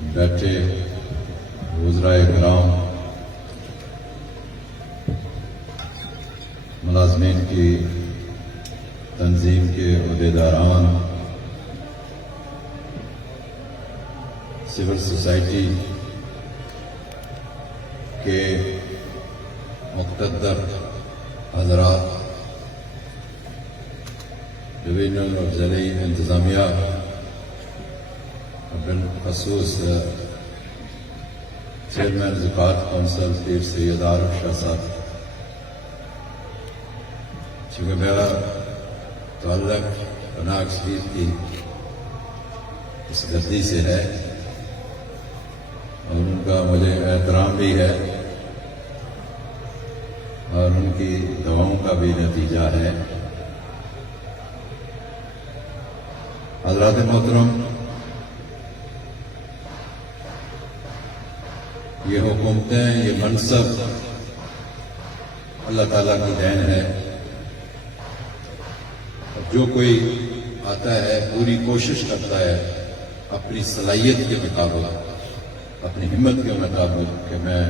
بیٹھے وزرائے کرام، ملازمین کی تنظیم کے عہدیداران، سول سوسائٹی کے مقتدر حضرات، ڈویژنل اور ضلعی انتظامیہ، بالخصوص چیئرمین زکوٰۃ کونسل پیر سید عارف شاہ صاحب، چونکہ میرا تعلق پناہ کشمیر کی اس گدی سے ہے اور ان کا مجھے احترام بھی ہے اور ان کی دعاؤں کا بھی نتیجہ ہے۔ حضرات محترم، یہ حکومتیں، یہ منصب اللہ تعالیٰ کی دین ہے۔ جو کوئی آتا ہے پوری کوشش کرتا ہے اپنی صلاحیت کے مطابق، اپنی ہمت کے مطابق کہ میں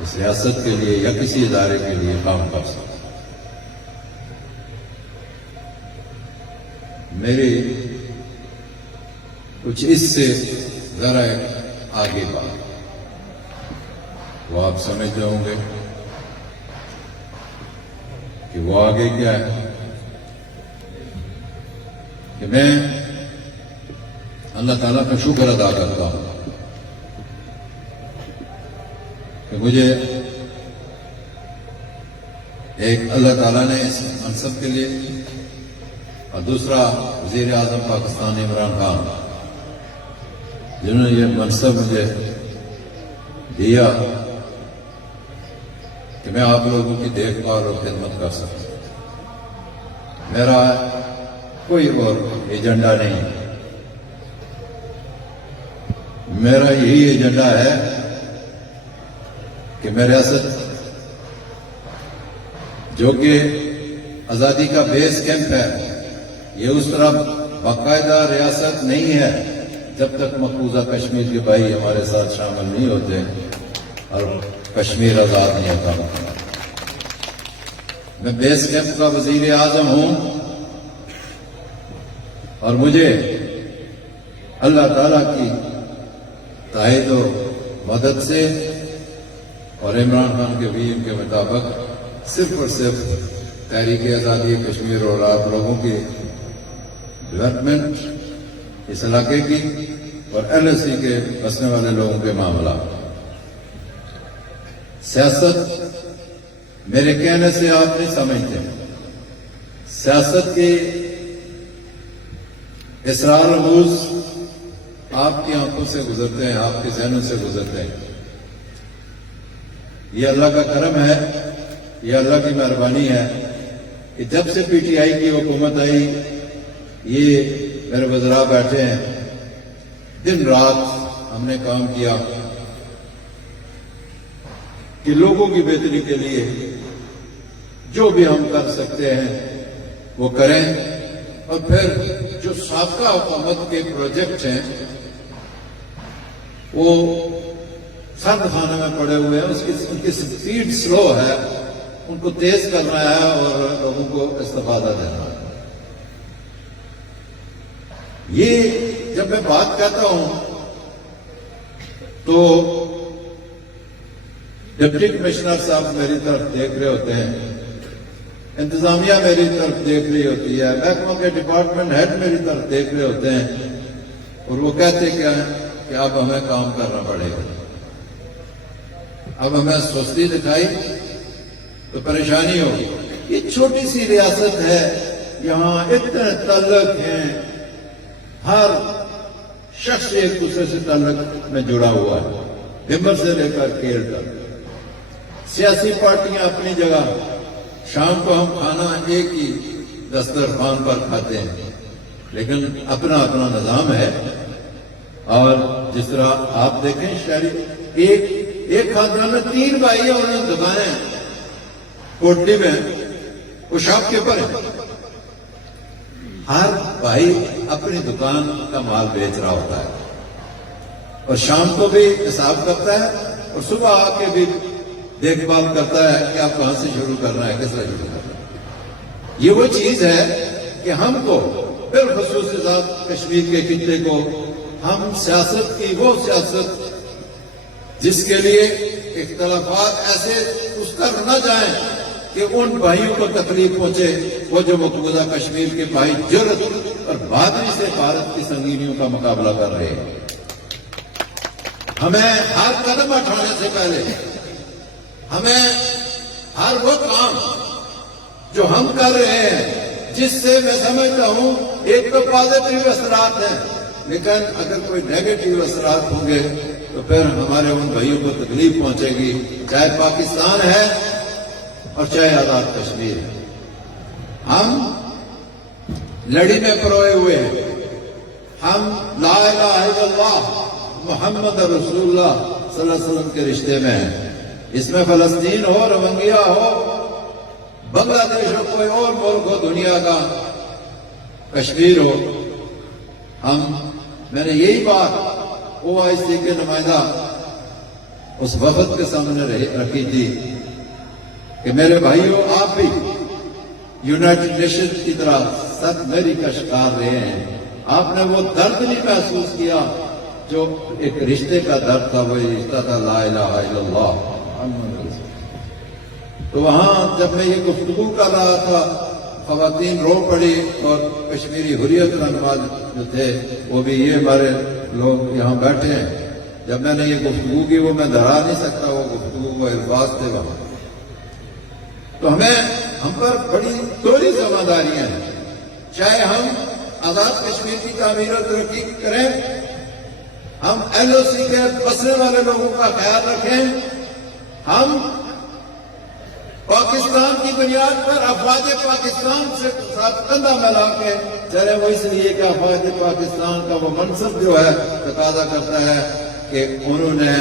اس ریاست کے لیے یا کسی ادارے کے لیے کام کر سکتا۔ میری کچھ اس سے ذرا آگے بات، وہ آپ سمجھ جاؤں گے کہ وہ آگے کیا ہے، کہ میں اللہ تعالیٰ کا شکر ادا کرتا ہوں کہ مجھے ایک اللہ تعالیٰ نے اس منصب کے لیے، اور دوسرا وزیر اعظم پاکستان عمران خان، جنہوں نے یہ منصب مجھے دیا کہ میں آپ لوگوں کی دیکھ بھال اور خدمت کر سکوں۔ میرا کوئی اور ایجنڈا نہیں، میرا یہی ایجنڈا ہے کہ میں ریاست، جو کہ آزادی کا بیس کیمپ ہے، یہ اس طرح باقاعدہ ریاست نہیں ہے جب تک مقبوضہ کشمیر کے بھائی ہمارے ساتھ شامل نہیں ہوتے اور کشمیر آزاد نہیں ہوتا۔ میں بیس کیمپ کا وزیر اعظم ہوں اور مجھے اللہ تعالیٰ کی تائید و مدد سے اور عمران خان کے ویم کے مطابق صرف اور صرف تحریک آزادی کشمیر اور آپ لوگوں کی ڈیولپمنٹ، اس علاقے کی اور LSC کے بسنے والے لوگوں کے معاملہ، سیاست میرے کہنے سے آپ نہیں سمجھتے، سیاست کی اسرار رموز آپ کی آنکھوں سے گزرتے ہیں، آپ کے ذہنوں سے گزرتے ہیں۔ یہ اللہ کا کرم ہے، یہ اللہ کی مہربانی ہے کہ جب سے PTI کی حکومت آئی، یہ میرے وزراء بیٹھے ہیں، دن رات ہم نے کام کیا کہ لوگوں کی بہتری کے لیے جو بھی ہم کر سکتے ہیں وہ کریں، اور پھر جو سابقہ حکومت کے پروجیکٹ ہیں وہ سرد خانے میں پڑے ہوئے ہیں، ان کی سپیڈ سلو ہے، ان کو تیز کرنا ہے اور لوگوں کو استفادہ دینا ہے۔ یہ جب میں بات کہتا ہوں تو ڈپٹی کمشنر صاحب میری طرف دیکھ رہے ہوتے ہیں، انتظامیہ میری طرف دیکھ رہی ہوتی ہے، محکمہ کے ڈپارٹمنٹ ہیڈ میری طرف دیکھ رہے ہوتے ہیں، اور وہ کہتے کیا ہیں کہ اب ہمیں کام کرنا پڑے گا، اب ہمیں سستی دکھائی تو پریشانی ہوگی۔ یہ چھوٹی سی ریاست ہے، یہاں اتنے تعلق ہیں، ہر شخص ایک دوسرے سے تعلق میں جڑا ہوا ہے، ممبر سے لے کر کیل تک۔ سیاسی پارٹیاں اپنی جگہ، شام کو ہم کھانا ایک ہی دسترخوان پر کھاتے ہیں، لیکن اپنا اپنا نظام ہے۔ اور جس طرح آپ دیکھیں شہری، ایک خاندان میں 3 بھائی ہیں، انہوں نے دکانیں کوٹلی میں، وہ شاپ کیپر ہے، ہر بھائی اپنی دکان کا مال بیچ رہا ہوتا ہے۔ اور شام کو بھی حساب کرتا ہے اور صبح آ کے بھی دیکھ بھال کرتا ہے کہ آپ کہاں سے شروع کرنا ہے، کس طرح شروع کرنا ہے۔ یہ وہ چیز ہے کہ ہم کو بالخصوص ذات کشمیر کے خطے کو ہم سیاست کی وہ سیاست جس کے لیے اختلافات ایسے اس طرح نہ جائیں کہ ان بھائیوں کو تکلیف پہنچے، وہ جو مقبوضہ کشمیر کے بھائی جرأت اور بہادری سے بھارت کی سنگینیوں کا مقابلہ کر رہے ہیں۔ ہمیں ہر قدم اٹھانے سے پہلے ہمیں ہر وہ کام جو ہم کر رہے ہیں جس سے میں سمجھتا ہوں ایک تو پازیٹیو اثرات ہیں، لیکن اگر کوئی نیگیٹو اثرات ہوں گے تو پھر ہمارے ان بھائیوں کو تکلیف پہنچے گی، چاہے پاکستان ہے اور چاہے آزاد کشمیر ہے۔ ہم لڑی میں پروئے ہوئے ہیں، ہم لا الہ الا اللہ محمد رسول اللہ صلی اللہ علیہ وسلم کے رشتے میں ہیں۔ اس میں فلسطین ہو، روہنگیا ہو، بنگلہ دیش ہو، کوئی اور ملک ہو دنیا کا، کشمیر ہو، میں نے یہی بات OIC کے نمائندہ اس وفد کے سامنے رکھی تھی کہ میرے بھائیوں، آپ بھی یونائٹڈ نیشن کی طرح سخت میری کا شکار رہے ہیں، آپ نے وہ درد نہیں محسوس کیا جو ایک رشتے کا درد تھا، وہی رشتہ تھا لا الہ الا اللہ محمد رسول اللہ۔ تو وہاں جب میں یہ گفتگو کر رہا تھا، خواتین رو پڑی اور کشمیری حریت رہنما جو تھے وہ بھی، یہ ہمارے لوگ یہاں بیٹھے ہیں، جب میں نے یہ گفتگو کی وہ میں دہرا نہیں سکتا، وہ گفتگو وہ الفاظ تھے وہاں۔ تو ہم پر بڑی دوہری ذمہ داریاں ہیں، چاہے ہم آزاد کشمیر کی تعمیر و ترقی کریں، ہم LOC کے بسنے والے لوگوں کا خیال رکھیں، ہم پاکستان کی بنیاد پر افواج پاکستان سے ساتھ کندھا ملا کے چلے، وہ اس لیے کہ افواج پاکستان کا وہ منصب جو ہے تقاضا کرتا ہے کہ انہوں نے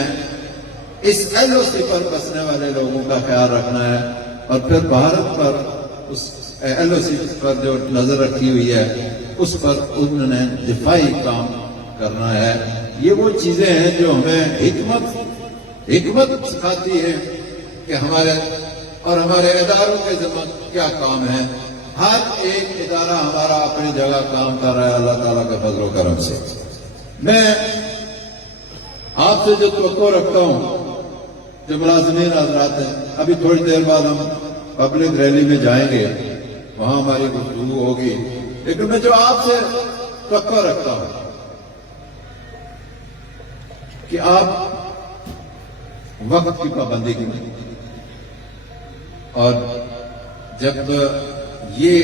اس LOC پر بسنے والے لوگوں کا خیال رکھنا ہے، اور پھر بھارت پر اس LOC پر جو نظر رکھی ہوئی ہے اس پر انہوں نے دفاعی کام کرنا ہے۔ یہ وہ چیزیں ہیں جو ہمیں حکمت سکھاتی ہے کہ ہمارے اداروں کے ذمہ کیا کام ہے۔ ہر ایک ادارہ ہمارا اپنی جگہ کام کر رہا ہے اللہ تعالیٰ کے فضل و کرم سے۔ میں آپ سے جو توقع رکھتا ہوں، جو ملازمین حضرات ہیں، ابھی تھوڑی دیر بعد ہم پبلک ریلی میں جائیں گے، وہاں ہماری گفتگو ہوگی، لیکن میں جو آپ سے توقع رکھتا ہوں کہ آپ وقت کی پابندی کریں، اور جب یہ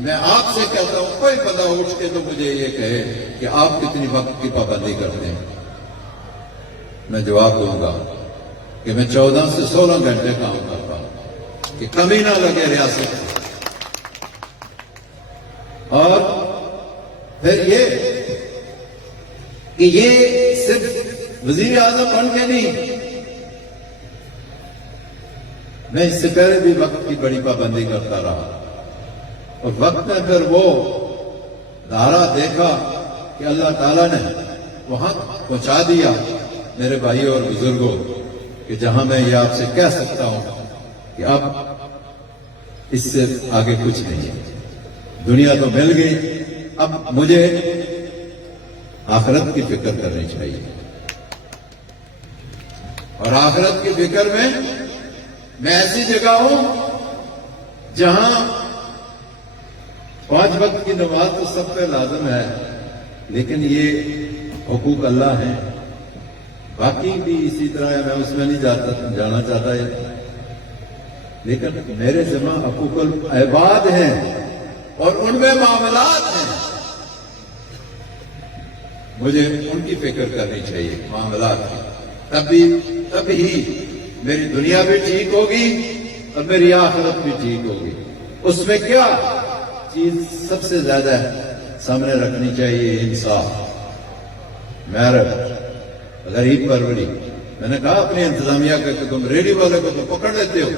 میں آپ سے کہتا ہوں، کوئی بندہ اٹھ کے تو مجھے یہ کہے کہ آپ کتنی وقت کی پابندی کرتے ہیں، میں جواب دوں گا کہ میں 14 سے 16 گھنٹے کام کرتا ہوں کہ کمی نہ لگے ریاست میں۔ اور پھر یہ کہ یہ صرف وزیر اعظم بن کے نہیں، میں اس سے پہلے بھی وقت کی بڑی پابندی کرتا رہا، اور وقت میں پھر وہ دھارا دیکھا کہ اللہ تعالیٰ نے وہاں پہنچا دیا میرے بھائیوں اور بزرگوں کہ جہاں میں یہ آپ سے کہہ سکتا ہوں کہ اب اس سے آگے کچھ نہیں ہے، دنیا تو مل گئی، اب مجھے آخرت کی فکر کرنی چاہیے، اور آخرت کی فکر میں ایسی جگہ ہوں جہاں 5 وقت کی نماز تو سب پہ لازم ہے، لیکن یہ حقوق اللہ ہیں، باقی بھی اسی طرح ہے، میں اس میں نہیں جانا چاہتا ہے، لیکن میرے ذمہ حقوق العباد ہیں اور ان میں معاملات ہیں، مجھے ان کی فکر کرنی چاہیے، معاملات کی، تب ہی میری دنیا بھی ٹھیک ہوگی اور میری آخرت بھی ٹھیک ہوگی۔ اس میں کیا چیز سب سے زیادہ سامنے رکھنی چاہیے؟ انصاف، میرٹ، غریب پروری۔ میں نے کہا اپنی انتظامیہ کہ تم ریڈیو والے کو تو پکڑ لیتے ہو،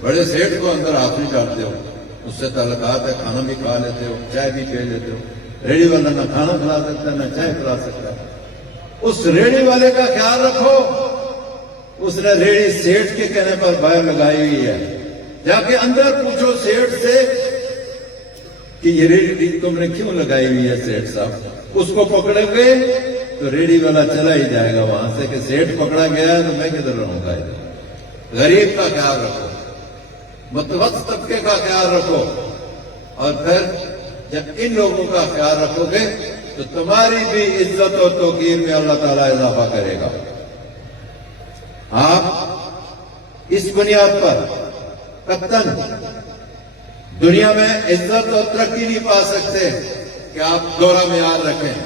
بڑے سیٹ کو اندر ہاتھ نہیں ڈالتے ہو، اس سے تعلقات ہے، کھانا بھی کھا لیتے ہو، چائے بھی پی لیتے ہو، ریڈیو والا نہ کھانا کھلا سکتا نہ چائے پلا سکتا، उस रेड़ी वाले का ख्याल रखो, उसने रेड़ी सेठ के कहने पर बाहर लगाई हुई है। जाके अंदर पूछो सेठ से कि ये रेड़ी तुमने क्यों लगाई हुई है सेठ साहब। उसको पकड़ोगे तो रेड़ी वाला चला ही जाएगा वहां से कि सेठ पकड़ा गया है तो मैं किधर रहूंगा। गरीब का ख्याल रखो, मतवस्त तबके का ख्याल रखो, और फिर जब इन लोगों का ख्याल रखोगे तो तुम्हारी भी इज्जत और तौकीर में अल्लाह ताला इजाफा करेगा। आप इस बुनियाद पर कत्तन दुनिया में इज्जत और तरक्की नहीं पा सकते कि आप दोहरा मियार रखें।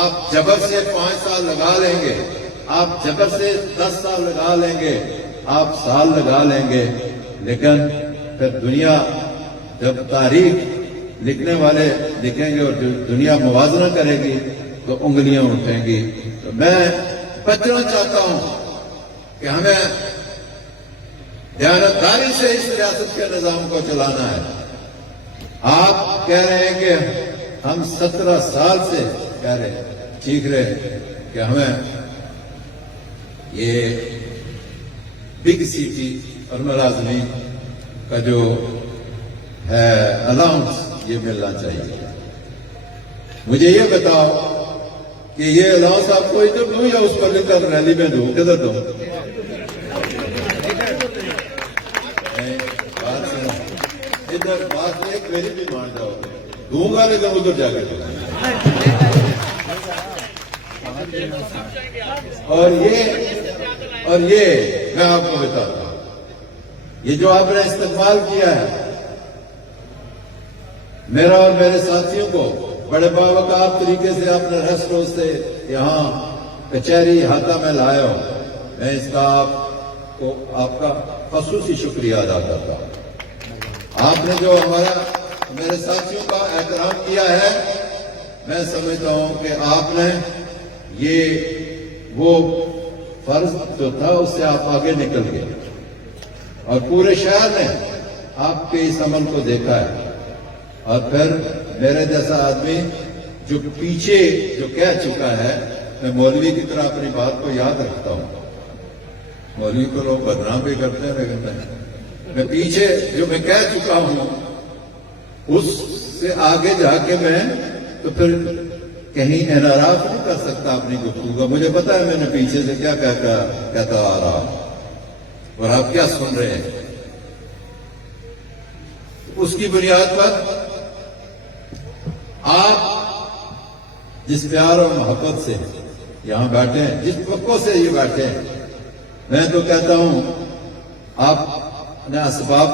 आप जबर से 5 साल लगा लेंगे, आप जबर से 10 साल लगा लेंगे, आप साल लगा लेंगे, लेकिन फिर दुनिया जब तारीख लिखने वाले लिखेंगे और दुनिया मुवाजना करेगी तो उंगलियां उठेंगी। तो मैं बचना चाहता हूं कि हमें ध्यानदारी से इस रियासत के निजाम को चलाना है। आप कह रहे हैं कि हम 17 साल से कह रहे सीख रहे कि हमें ये बिग सिटी और मुलाजमी का जो है अलाउंस ये मिलना चाहिए। मुझे ये बताओ कि ये अलाउंस आपको इधर दूं या उस पर लिखकर रैली में दूं, किधर दूं? इधर बात एक मेरी भी मान जाओगे, दूंगा लेकिन उधर जाके दूंगा। और ये मैं आपको बताता हूं, ये जो आपने इस्तेमाल किया है मेरा और मेरे साथियों को, बड़े बावकार तरीके से आपने रेस्ट हाउस से यहां कचहरी हाथा में लाए हो, मैं इसका आपका खसूसी शुक्रिया अदा करता हूं। आपने जो मेरे साथियों का एहतराम किया है, मैं समझता हूं कि आपने ये वो फर्ज जो था उससे आप आगे निकल गए और पूरे शहर ने आपके इस अमल को देखा है। और फिर मेरे जैसा आदमी जो पीछे जो कह चुका है, मैं मौलवी की तरह अपनी बात को याद रखता हूं। मौलवी को लोग बदनाम भी करते हैं, लेकिन मैं पीछे जो मैं कह चुका हूं उससे आगे जाके मैं तो फिर कहीं एनाराफ नहीं कर सकता अपनी गुफ्तगू का। मुझे पता है मैंने पीछे से क्या कहता आ रहा हूं और आप क्या सुन रहे हैं। उसकी बुनियाद पर आप जिस प्यार और मोहब्बत से यहां बैठे हैं, जिस पक्कों से ये बैठे हैं, मैं तो कहता हूं आपने असबाब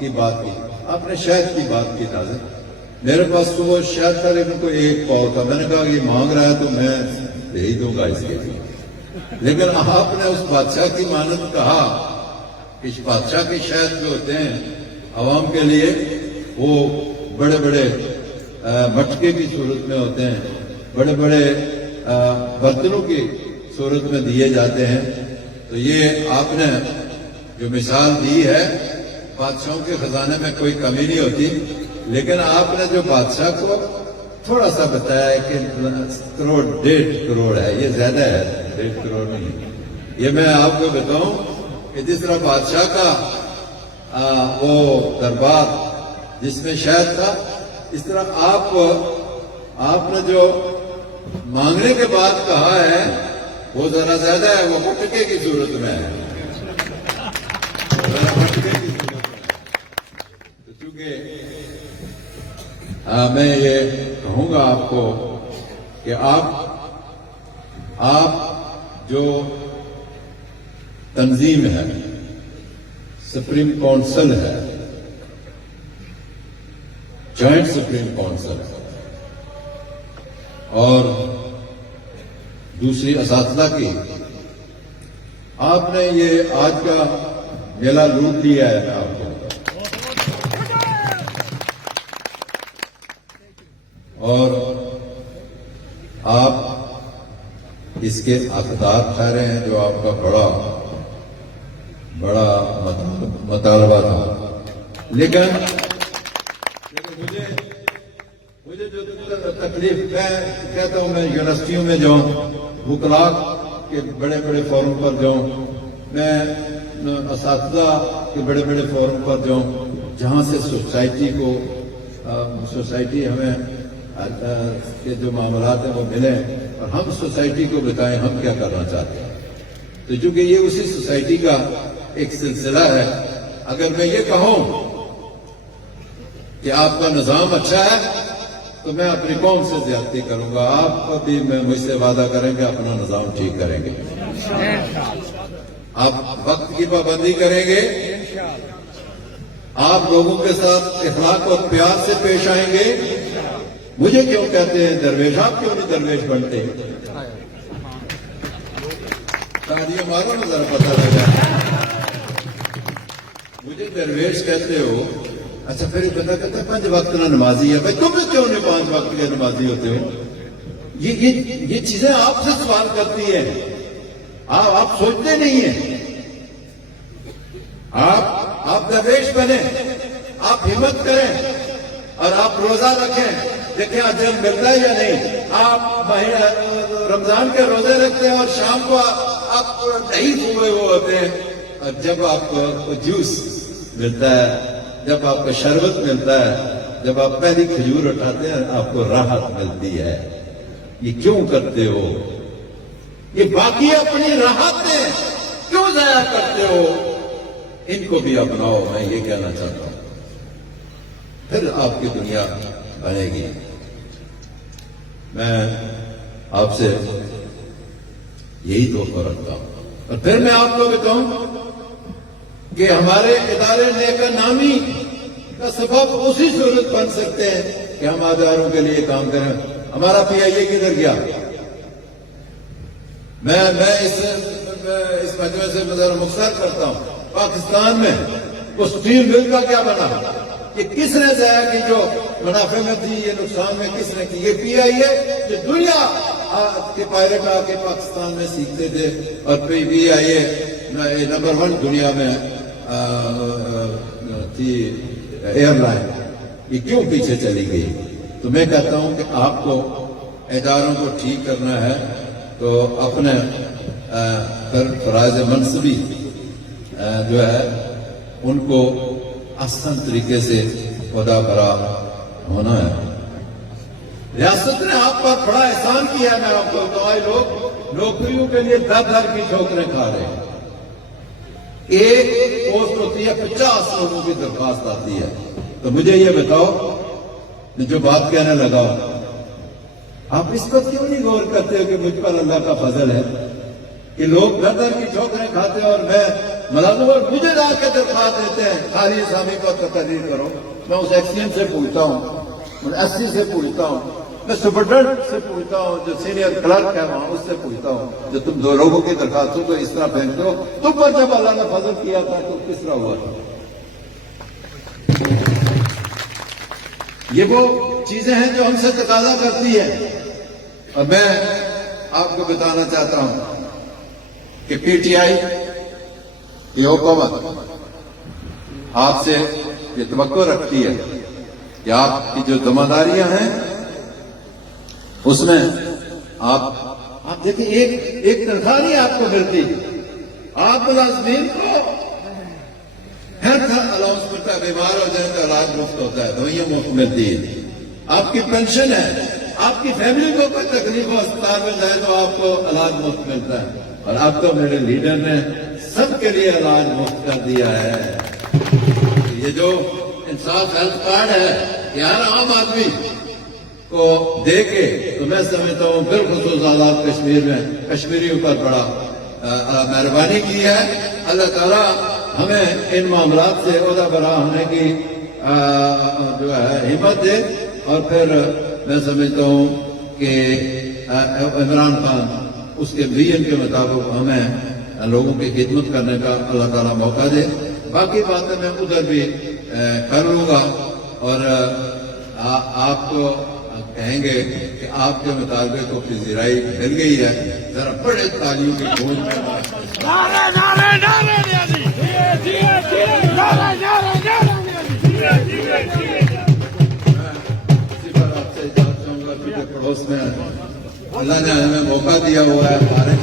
की बात की, आपने शहद की बात की। नाज़िर मेरे पास तो वो शहद था लेकिन कोई एक पाव था, मैंने कहा ये मांग रहा है तो मैं दे ही दूंगा इसके लिए। लेकिन आपने उस बादशाह की मानद कहा, इस बादशाह के शहद जो होते हैं आवाम के लिए वो बड़े बड़े मटके की सूरत में होते हैं, बड़े बड़े बर्तनों की सूरत में दिए जाते हैं। तो ये आपने जो मिसाल दी है, बादशाहों के खजाने में कोई कमी नहीं होती, लेकिन आपने जो बादशाह को थोड़ा सा बताया है कि करोड़ 1.5 करोड़ है, ये ज्यादा है, 1.5 करोड़ नहीं। ये मैं आपको बताऊं कि जिस तरह बादशाह का वो दरबार जिसमें शहद था, इस तरह आपने जो मांगने के बाद कहा है वो जरा ज्यादा है, वो मटके की सूरत में है, मटके की सूरत में। चूंकि मैं ये कहूंगा आपको कि आप जो तंजीम है, सुप्रीम काउंसिल है, जॉइंट सुप्रीम काउंसिल और दूसरी असातिज़ा की, आपने ये आज का मेला लूट लिया है। मैं आपको और आप इसके हकदार ठहरे हैं, जो आपका बड़ा मुतालबा था। लेकिन मुझे जो तकलीफ, मैं कहता हूं मैं यूनिवर्सिटियों में जाऊं वकला के बड़े बड़े फोरम पर जाऊं, मैं असातिज़ा के बड़े बड़े फोरम पर जाऊं, जहां से सोसाइटी हमें के जो मामलात हैं वो मिले और हम सोसाइटी को बताएं हम क्या करना चाहते हैं। तो चूंकि ये उसी सोसाइटी का एक सिलसिला है, अगर मैं ये कहूं कि आपका निजाम अच्छा है तो मैं अपनी कौम से ज्यादती करूंगा, आप भी मैं मुझसे वादा करेंगे अपना निजाम ठीक करेंगे, आप वक्त की पाबंदी करेंगे, आप लोगों के साथ इखलाक और प्यार से पेश आएंगे। मुझे क्यों कहते हैं दरवेश, आप क्यों नहीं दरवेश बनते? तालियां मारो ना जरा पता लगा। मुझे दरवेश कहते हो, अच्छा फिर बंदा कहता है 5 वक्त का नमाजी है, भाई तुम क्यों नहीं 5 वक्त के नमाजी होते हो? ये चीजें आपसे सवाल करती है, आप सोचते नहीं है। आप दरवेश बने, आप हिम्मत करें और आप रोजा रखें, देखें अजर मिलता है या नहीं। आप रमजान के रोजे रखते हैं और शाम को आप दही हुए वो होते हैं, और जब आपको जूस मिलता है, जब आपको शरबत मिलता है, जब आप पहली खजूर उठाते हैं आपको राहत मिलती है। ये क्यों करते हो? ये बाकी अपनी राहतें क्यों जाया करते हो? इनको भी अपनाओ, मैं ये कहना चाहता हूं, फिर आपकी दुनिया बनेगी। मैं आपसे यही तोहफा रखता हूं। और फिर मैं आपको बताऊं कि हमारे इदारे नेका नामी का सबब उसी सूरत बन सकते हैं कि हम आधारों के लिए काम करें। हमारा PIA किधर गया? मैं इस मजमे से जरा मुख्तर करता हूं। पाकिस्तान में वो स्टील मिल का क्या बना? ये किसने जाया कि जो मुनाफे में थी, ये नुकसान में किसने की? ये PIA जो दुनिया के पायलट आके पाकिस्तान में सीखते थे, और PIA नंबर 1 दुनिया में थी एयरलाइन, ये क्यों पीछे चली गई? तो मैं कहता हूं कि आपको इदारों को ठीक करना है तो अपने फराज मनसबी जो है उनको आसान तरीके से अदा करा होना है। रियासत ने आप पर बड़ा एहसान किया है। मैं आपको बताऊं, लोग नौकरियों के लिए दर की ठोकरें खा रहे हैं। एक पोस्ट होती है, 50 लोगों की दरखास्त आती है। तो मुझे ये बताओ, जो बात कहने लगा, आप इस पर क्यों नहीं गौर करते हो कि मुझ पर अल्लाह का फजल है कि लोग दर की ठोकरें खाते हैं और मैं मुलाजिम और मुझे जाकर दरखास्त देते हैं खाली इस्लामी को तकरीर करो। मैं उस एक्सीएम से पूछता हूँ, SC से पूछता हूँ, मैं सुपरडेंट से पूछता हूँ, जो सीनियर क्लर्क है वहां उससे पूछता हूँ, जो तुम 2 लोगों की दरखास्तों को इस तरह फेंकते हो, तुम पर जब अल्लाह ने फजल किया था तो किस तरह हुआ था? ये वो चीजें हैं जो हमसे तकाजा करती है। और मैं आपको बताना चाहता हूं कि PTI की हुकूमत आपसे ये तवक्को रखती है कि आपकी जो जिम्मेदारियां हैं उसमें आप देखिए, एक तनख्वाह नहीं आपको मिलती, आप मुलाज़मीन को हेल्थ अलाउंस मिलता है, बीमार हो जाए तो इलाज मुफ्त होता है, दवाइयां मुफ्त मिलती है, आपकी पेंशन है, आपकी फैमिली को कोई तकलीफ हो अस्पताल में जाए तो आपको इलाज मुफ्त मिलता है। और अब तो मेरे लीडर ने सबके लिए इलाज मुफ्त कर दिया है। ये जो इंसाफ हेल्थ कार्ड है, यार आम आदमी को दे के, तो मैं समझता हूँ बिलखुसूस आजाद कश्मीर में कश्मीरियों पर बड़ा मेहरबानी की है। अल्लाह ताला हमें इन मामलात से ओहदा बरा होने की जो है हिम्मत दे। और फिर मैं समझता हूँ कि इमरान खान उसके विजन के मुताबिक हमें लोगों की खिदमत करने का अल्लाह ताला मौका दे। बाकी बातें मैं उधर भी कर लूंगा और आपको कहेंगे कि आपके मुताबिक को पजीराई मिल गई है। जरा बड़े तालियों की गूंज में पड़ोस में अल्लाह ने हमें मौका दिया हुआ है हमारे